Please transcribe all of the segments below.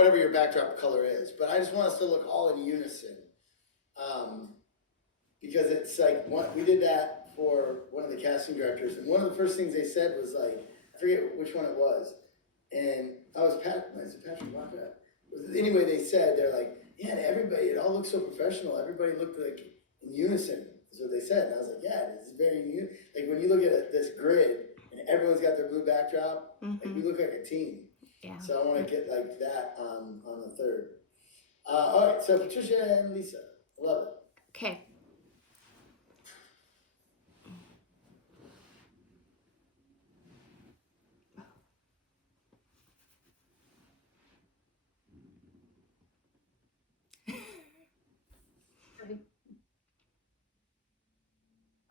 whatever your backdrop color is. But I just want us to look all in unison. Because it's like, we did that for one of the casting directors, and one of the first things they said was like, I forget which one it was, and I was Patrick Waka. Anyway, they said, they're like, yeah, everybody, it all looks so professional. Everybody looked like in unison, is what they said. And I was like, yeah, it's very, like when you look at this grid and everyone's got their blue backdrop, like we look like a team. Yeah. So I want to get like that on the third. All right, so Patricia and Lisa, love it. Okay.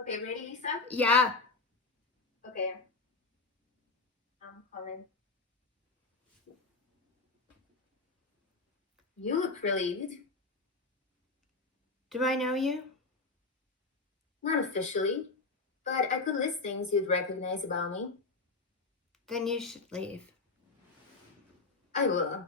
Okay, ready, Lisa? Yeah. Okay. I'm coming. You look relieved. Do I know you? Not officially, but I could list things you'd recognize about me. Then you should leave. I will.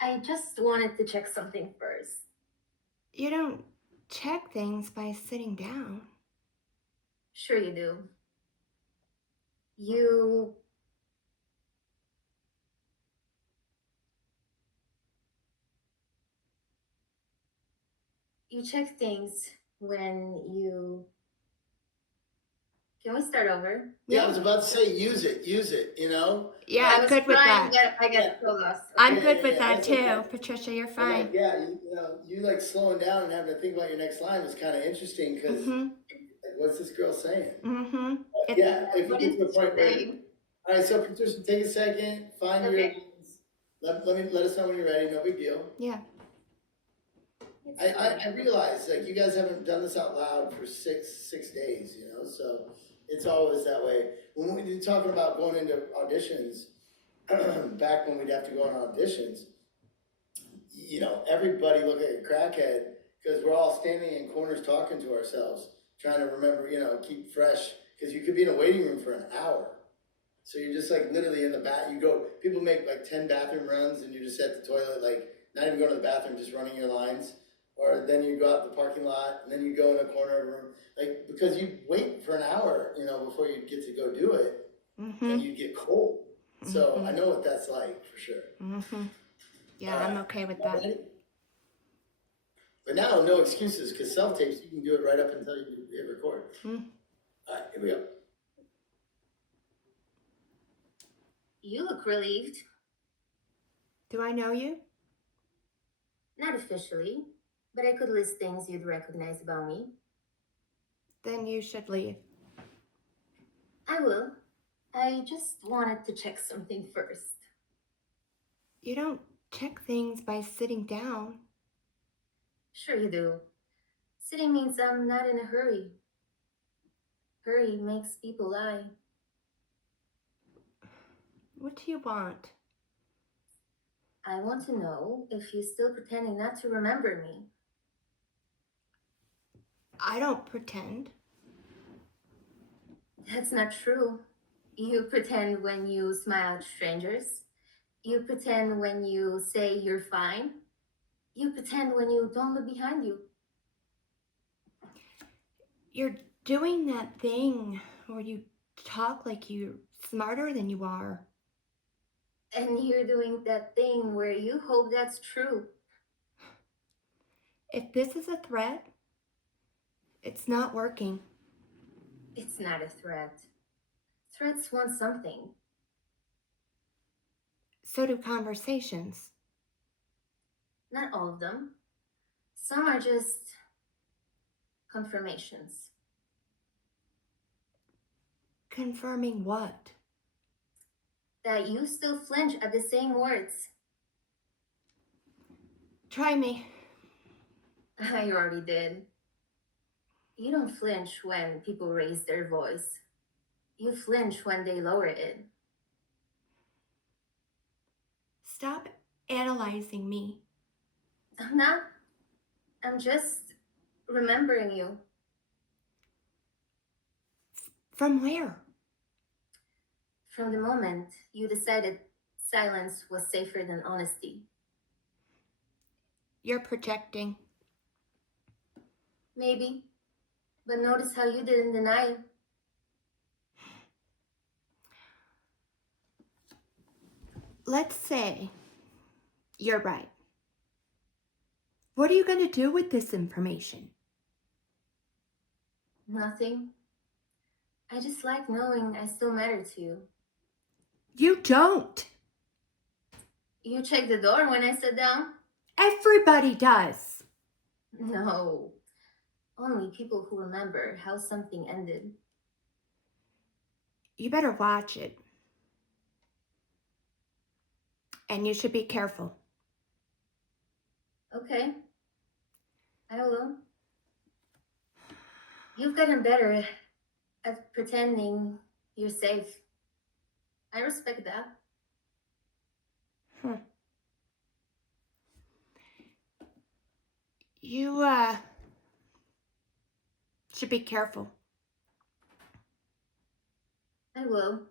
I just wanted to check something first. You don't check things by sitting down. Sure you do. You check things when you... Can we start over? Yeah, I was about to say use it, you know? Yeah, I'm good with that. I get so lost. I'm Yeah, good yeah, with yeah, that that's too. okay. Patricia, you're And fine. like, yeah, you like slowing down and having to think about your next line was kind of interesting because like, what's this girl saying? Yeah, if you get to the point where, all right, so Patricia, take a second, find your lines. Let us know when you're ready. No big deal. Yeah. I realize like you guys haven't done this out loud for six days, you know, so it's always that way. When we were talking about going into auditions, back when we'd have to go on auditions, you know, everybody look at a crackhead because we're all standing in corners talking to ourselves, trying to remember, you know, keep fresh, because you could be in a waiting room for an hour. So you're just like literally in the people make like 10 bathroom runs and you're just at the toilet, like not even going to the bathroom, just running your lines. Or then you go out the parking lot and then you go in a corner of a room, like, because you wait for an hour, you know, before you get to go do it, and you get cold. So I know what that's like for sure. Yeah, I'm okay with that. Ready? But now, no excuses, because self-tapes, you can do it right up until you hit record. All right, here we go. You look relieved. Do I know you? Not officially, but I could list things you'd recognize about me. Then you should leave. I will. I just wanted to check something first. You don't check things by sitting down. Sure you do. Sitting means I'm not in a hurry. Hurry makes people lie. What do you want? I want to know if you're still pretending not to remember me. I don't pretend. That's not true. You pretend when you smile at strangers. You pretend when you say you're fine. You pretend when you don't look behind you. You're doing that thing where you talk like you're smarter than you are. And you're doing that thing where you hope that's true. If this is a threat, it's not working. It's not a threat. Threats want something. So do conversations. Not all of them. Some are just confirmations. Confirming what? That you still flinch at the same words. Try me. I already did. You don't flinch when people raise their voice. You flinch when they lower it. Stop analyzing me. I'm not. I'm just remembering you. From where? From the moment you decided silence was safer than honesty. you're projecting. Maybe. But notice how you didn't deny it. Let's say you're right. What are you going to do with this information? Nothing. I just like knowing I still matter to you. You don't. You checked the door when I sat down? Everybody does. No. Only people who remember how something ended. You better watch it. And you should be careful. Okay. I will. You've gotten better at pretending you're safe. I respect that. You, should be careful. I will.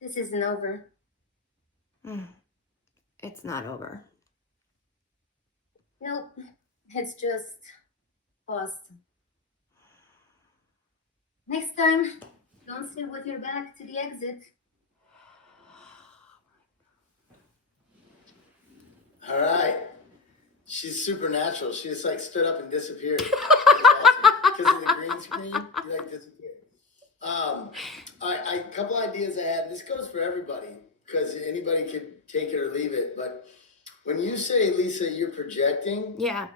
This isn't over. It's not over. Nope. It's just paused. Next time, don't sit with your back to the exit. All right. She's supernatural. She just like stood up and disappeared. Because of the green screen, you like disappeared. A couple ideas I had. This goes for everybody because anybody could take it or leave it. But when you say, Lisa, you're projecting, Yeah.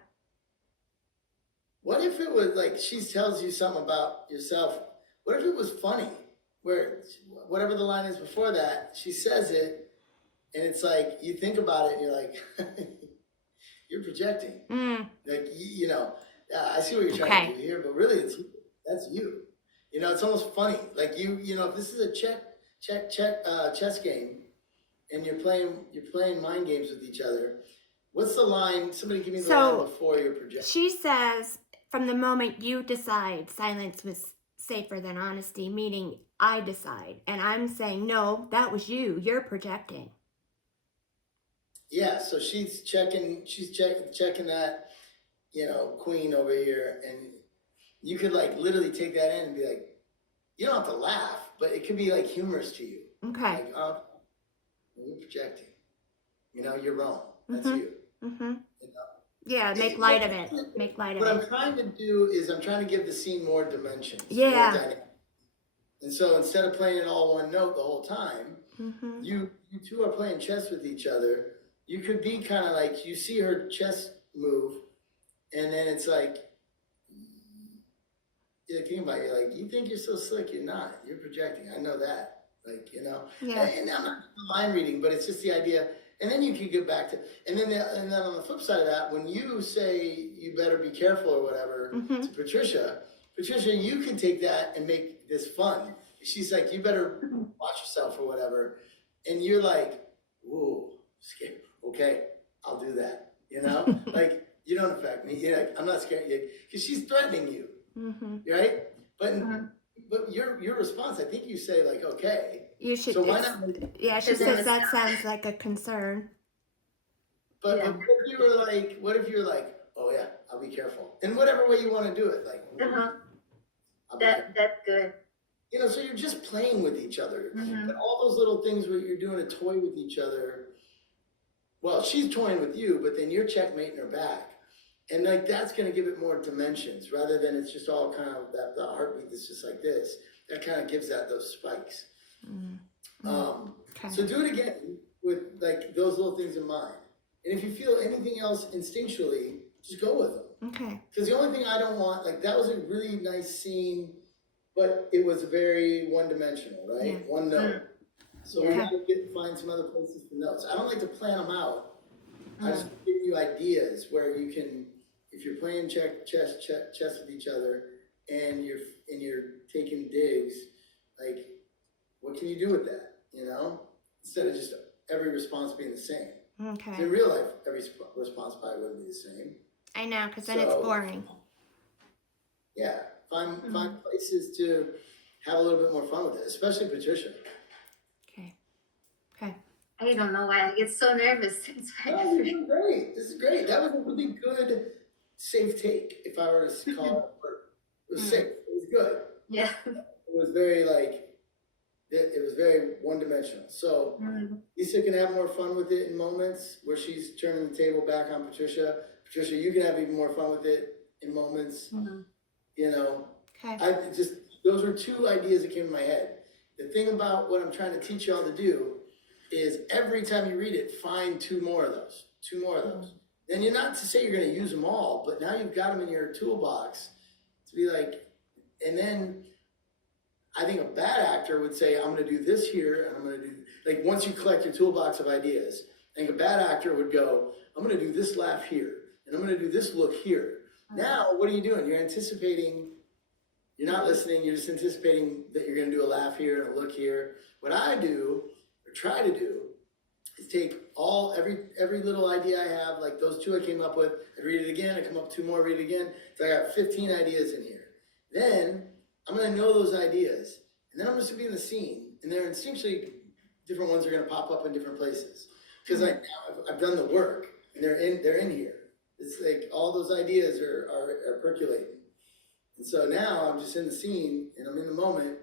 what if it was like she tells you something about yourself? What if it was funny? Where whatever the line is before that, she says it, and it's like you think about it, and you're like, you're projecting. Like you know, I see what you're trying to do here, but really, that's you. You know, it's almost funny. Like you know, if this is a chess game, and you're playing mind games with each other. What's the line? Somebody give me the line before you're projecting. She says, from the moment you decide silence was safer than honesty, meaning I decide. And I'm saying, no, that was you. You're projecting. Yeah, so she's checking that, you know, queen over here. And you could like literally take that in and be like, you don't have to laugh, but it could be like humorous to you. Okay. Like, oh, you're projecting. You know, you're wrong. That's you. Mm-hmm. You know? Yeah, make light of it. Make light of What it. I'm trying to do is I'm trying to give the scene more dimensions. Yeah. More dynamic. And so instead of playing it all one note the whole time, you two are playing chess with each other. You could be kind of like, you see her chess move, and then it's like, you're thinking about it, you're like, you think you're so slick, you're not. You're projecting. I know that. Like, you know. Yeah. And I'm not mind reading, but it's just the idea. And then you could get back to, and then on the flip side of that, when you say you better be careful or whatever to Patricia, you can take that and make this fun. She's like, you better watch yourself or whatever. And you're like, whoa, scared. Okay, I'll do that. You know, like you don't affect me. You're like, I'm not scared of you because she's threatening you, right? But your response, I think you say like, okay. You should. So why not? Yeah, she says that sounds like a concern. But what if you're like, oh yeah, I'll be careful. In whatever way you want to do it, like. That's good. You know, so you're just playing with each other. But all those little things where you're doing a toy with each other. Well, she's toying with you, but then you're checkmating her back. And like that's gonna give it more dimensions rather than it's just all kind of that the heartbeat that's just like this. That kind of gives that those spikes. Okay. So do it again with like those little things in mind. And if you feel anything else instinctually, just go with them. Okay. Because the only thing I don't want, like that was a really nice scene, but it was very one-dimensional, right? Yeah. One note. So we have to find some other places for notes. I don't like to plan them out. I just give you ideas where you can, if you're playing chess with each other, and you're taking digs, like what can you do with that? You know, instead of just every response being the same. Okay. In real life, every response probably wouldn't be the same. I know, because then it's boring. Yeah, find places to have a little bit more fun with it, especially Patricia. Okay. Okay. I I don't know why I get so nervous. It's Oh, you're doing great. This is great. That was a really good safe take, if I were to call it. It was safe. It was good. yeah. It was very it was very one dimensional. So Lisa can have more fun with it in moments where she's turning the table back on Patricia. Patricia, you can have even more fun with it in moments. You know, Okay. those were two ideas that came in my head. The thing about what I'm trying to teach y'all to do is every time you read it, find two more of those. Then you're not to say you're going to use them all, but now you've got them in your toolbox to be like, and then I think a bad actor would say, I'm going to do this here, and I'm going to do, like, once you collect your toolbox of ideas, I think a bad actor would go, I'm going to do this laugh here, and I'm going to do this look here. Now, what are you doing? You're anticipating, you're not listening, you're just anticipating that you're going to do a laugh here and a look here. What I do, or try to do, is take every little idea I have, like those two I came up with, I read it again, I come up with two more, read it again. So I got 15 ideas in here. Then I'm gonna know those ideas, and then I'm just gonna be in the scene, and they're instinctually different ones are gonna pop up in different places because I've done the work, and they're in here. It's like all those ideas are percolating, and so now I'm just in the scene and I'm in the moment,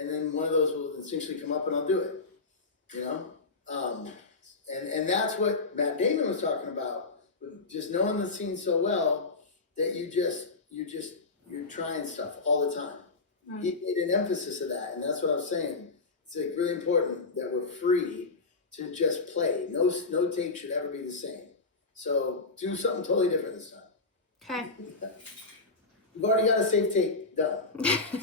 and then one of those will instinctually come up, and I'll do it. You know. And that's what Matt Damon was talking about, just knowing the scene so well that you're trying stuff all the time. He made an emphasis of that, and that's what I was saying. It's like really important that we're free to just play. No take should ever be the same. So do something totally different this time. Okay. We've already got a safe take done,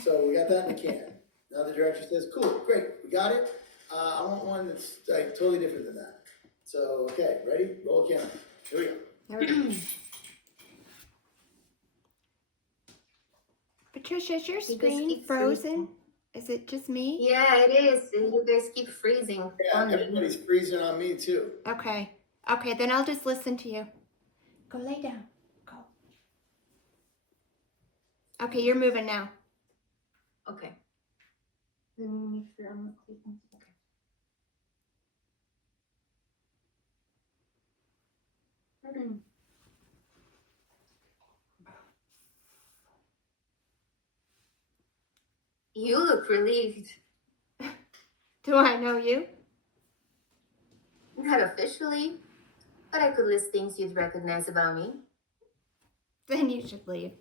so we got that in the can. Now the director says, "Cool, great, we got it. I want one that's like totally different than that." So, okay, ready? Roll camera. Here we go. There we go. Patricia, is your You guys screen keep frozen? Is it just me? Yeah, it is. And you guys keep freezing. Yeah, on me. everybody's freezing on me too. Okay. Okay, then I'll just listen to you. Go lay down. Go. Okay, you're moving now. Okay. Let me make sure I'm not clicking. Okay. You look relieved. Do I know you? Not officially, but I could list things you'd recognize about me. Then you should leave.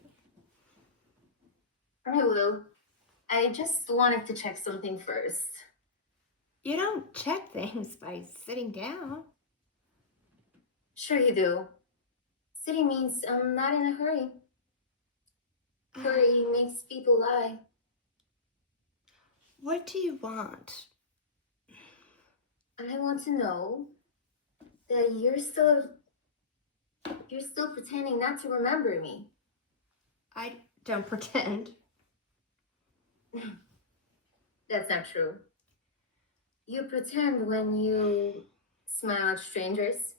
I will. I just wanted to check something first. You don't check things by sitting down. Sure you do. Sitting means I'm not in a hurry. Hurry makes people lie. What do you want? I want to know that you're still pretending not to remember me. I don't pretend. That's not true. You pretend when you smile at strangers.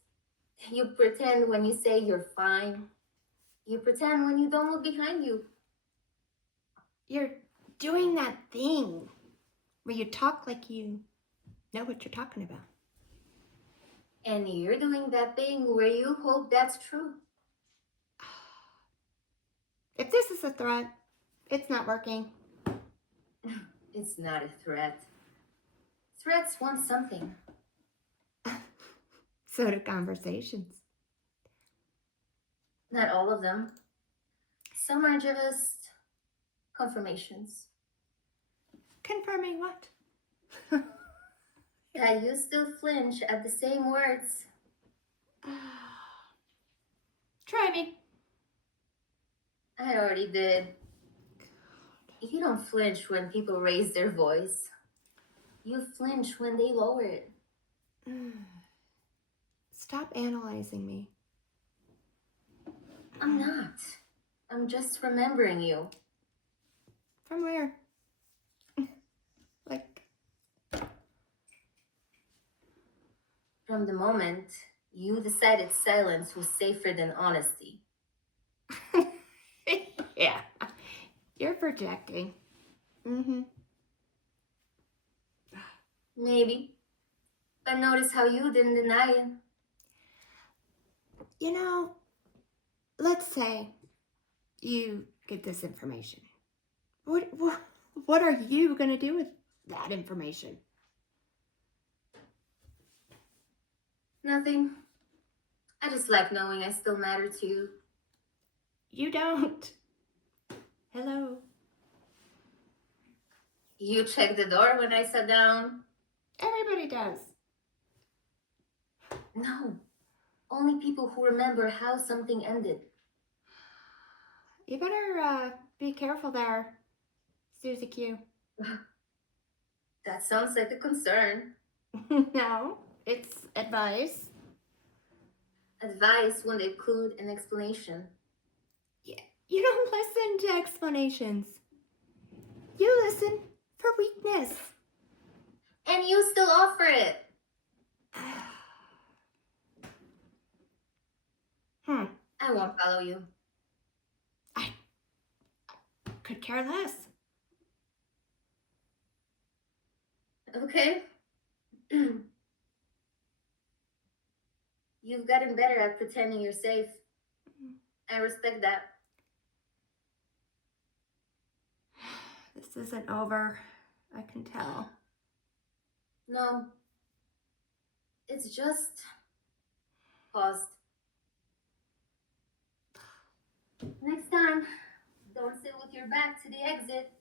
You pretend when you say you're fine. You pretend when you don't look behind you. You're doing that thing where you talk like you know what you're talking about. And you're doing that thing where you hope that's true. If this is a threat, it's not working. It's not a threat. Threats want something. So do conversations. Not all of them. Some are just confirmations. Confirming what? That you still flinch at the same words. Try me. I already did. You don't flinch when people raise their voice. You flinch when they lower it. Stop analyzing me. I'm not. I'm just remembering you. From where? Like, From the moment you decided silence was safer than honesty. yeah, you're projecting. Mm-hmm. Maybe. But notice how you didn't deny it. You know, let's say you get this information. What are you going to do with that information? Nothing. I just like knowing I still matter to you. You don't. Hello. You checked the door when I sat down. Everybody does. No. Only people who remember how something ended. You better be careful there, Susie Q. That sounds like a concern. No, it's advice. Advice wouldn't include an explanation. You don't listen to explanations. You listen for weakness. And you still offer it. I won't follow you. I could care less. Okay. You've gotten better at pretending you're safe. I respect that. This isn't over. I can tell. No. It's just paused. Next time, don't sit with your back to the exit.